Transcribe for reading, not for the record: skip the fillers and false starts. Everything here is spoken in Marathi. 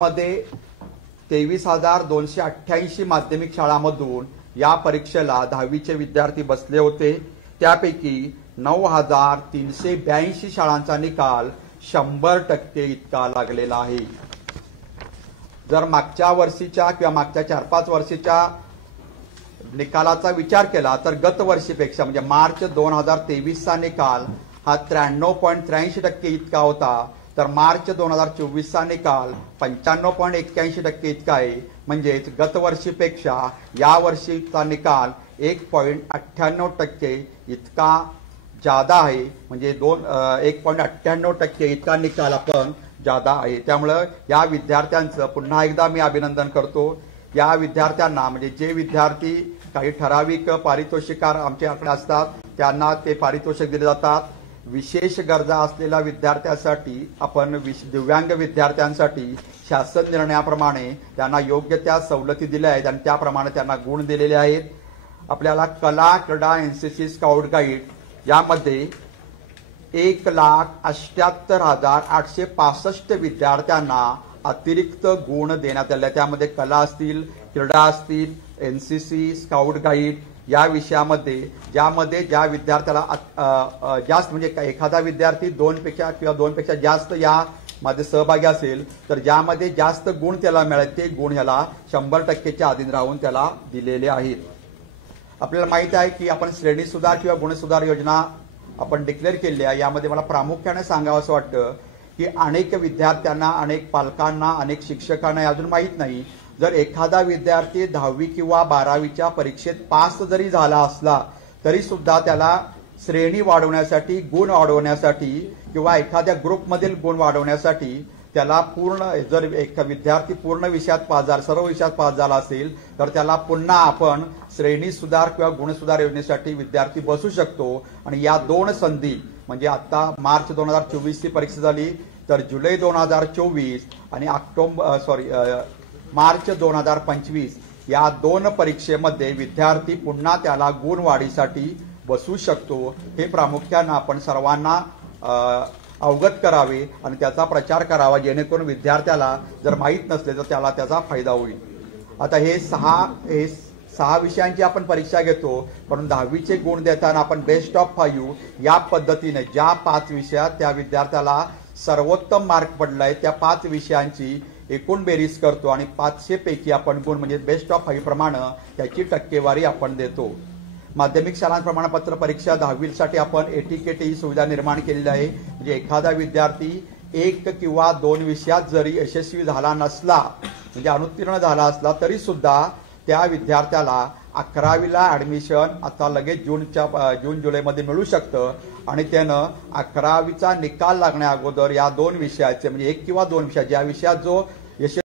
मध्ये 23,288 माध्यमिक शाळांमधून या परीक्षेला 10वीचे विद्यार्थी बसले होते। त्यापैकी 9,382 शाळांचा निकाल 100% इतका लागलेला आहे। जर मागच्या वर्षीच्या किंवा मागच्या 4-5 वर्षीच्या निकालाचा विचार केला तर गत वर्षीपेक्षा म्हणजे मार्च 2023 चा निकाल हा 93.83% इतका होता, तर मार्च 2024 चा निकाल 95.81% इतका आहे। म्हणजे गत वर्षीपेक्षा या वर्षीचा निकाल 1.98% इतका जादा आहे। म्हणजे 1.98% इतका निकाल आपण जादा आहे। त्यामुळे या विद्यार्थ्यांचं पुन्हा एकदा मी अभिनंदन करतो। या विद्यार्थ्यांना म्हणजे जे विद्यार्थी काही ठराविक पारितोषिकार आमच्याकडे असतात त्यांना ते पारितोषिक दिले जातात। विशेष गरजा असलेल्या विद्यार्थ्यांसाठी आपण दिव्यांग विद्यार्थ्यांसाठी शासन निर्णयाप्रमाणे त्यांना योग्य त्या सवलती दिल्या आहेत आणि त्याप्रमाणे त्यांना गुण दिलेले आहेत। आपल्याला कला, क्रीडा, एनसीसी, स्काउट गाईड यामध्ये 1,78,865 विद्यार्थ्यांना अतिरिक्त गुण देण्यात आले। त्यामध्ये कला असतील, क्रीडा असतील, एनसीसी, स्काउट गाईड या विषयामध्ये ज्या विद्यार्थ्याला जास्त म्हणजे एखादा विद्यार्थी 2पेक्षा किंवा 2पेक्षा जास्त यामध्ये सहभागी असेल तर ज्यामध्ये जास्त गुण त्याला मिळाले ते गुण ह्याला 100%च्या अधीन राहून त्याला दिलेले आहेत। आपल्याला माहित आहे की आपण श्रेणी सुधार किंवा गुणसुधार योजना आपण डिक्लेअर केली आहे। यामध्ये मला प्रामुख्याने सांगावं असं वाटतं की अनेक विद्यार्थ्यांना, अनेक पालकांना, अनेक शिक्षकांना अजून माहीत नाही, जर एखादा विद्यार्थी 10वी किंवा 12वीच्या परीक्षेत पास जरी झाला असला तरी सुद्धा त्याला श्रेणी वाढवण्यासाठी, गुण वाढवण्यासाठी किंवा एखाद्या ग्रुपमधील गुण वाढवण्यासाठी त्याला जर एक विद्यार्थी पूर्ण विषयात पास झाला, सर्व विषयात पास झाला असेल तर त्याला पुन्हा आपण श्रेणी सुधार किंवा गुणसुधार योजनेसाठी विद्यार्थी बसू शकतो। आणि या दोन संधी म्हणजे आता मार्च 2024 ची परीक्षा झाली तर जुलै 2024 आणि मार्च 2025 या दोन परीक्षेमध्ये विद्यार्थी पुन्हा त्याला गुण वाढीसाठी बसू शकतो। हे प्रामुख्याने आपण सर्वांना अवगत करावे आणि त्याचा प्रचार करावा, जेणेकरून विद्यार्थ्याला जर माहीत नसले तर त्याला त्याचा फायदा होईल। आता हे सहा विषयांची आपण परीक्षा घेतो, पण 10वीचे गुण देताना आपण बेस्ट ऑफ 5 या पद्धतीने ज्या 5 विषयात त्या विद्यार्थ्याला सर्वोत्तम मार्क पडलाय त्या 5 विषयांची एकूण बेरीज करतो आणि 500 पैकी आपण गुण म्हणजे बेस्ट ऑफ 5 प्रमाणे त्याची टक्केवारी आपण देतो। माध्यमिक शाळा प्रमाणपत्र परीक्षा 10वी साठी आपण एटीकेटी ही सुविधा निर्माण केलेली आहे। म्हणजे एखादा विद्यार्थी 1 किंवा 2 विषयात जरी यशस्वी झाला नसला, म्हणजे अनुत्तीर्ण झाला असला तरी सुद्धा त्या विद्यार्थ्याला 11वीला ऍडमिशन आता लगेच जून जुलैमध्ये मिळू शकतं आणि त्यानं 11वीचा निकाल लागण्या अगोदर या 2 विषयाचे म्हणजे 1 किंवा 2 विषय ज्या विषयात जो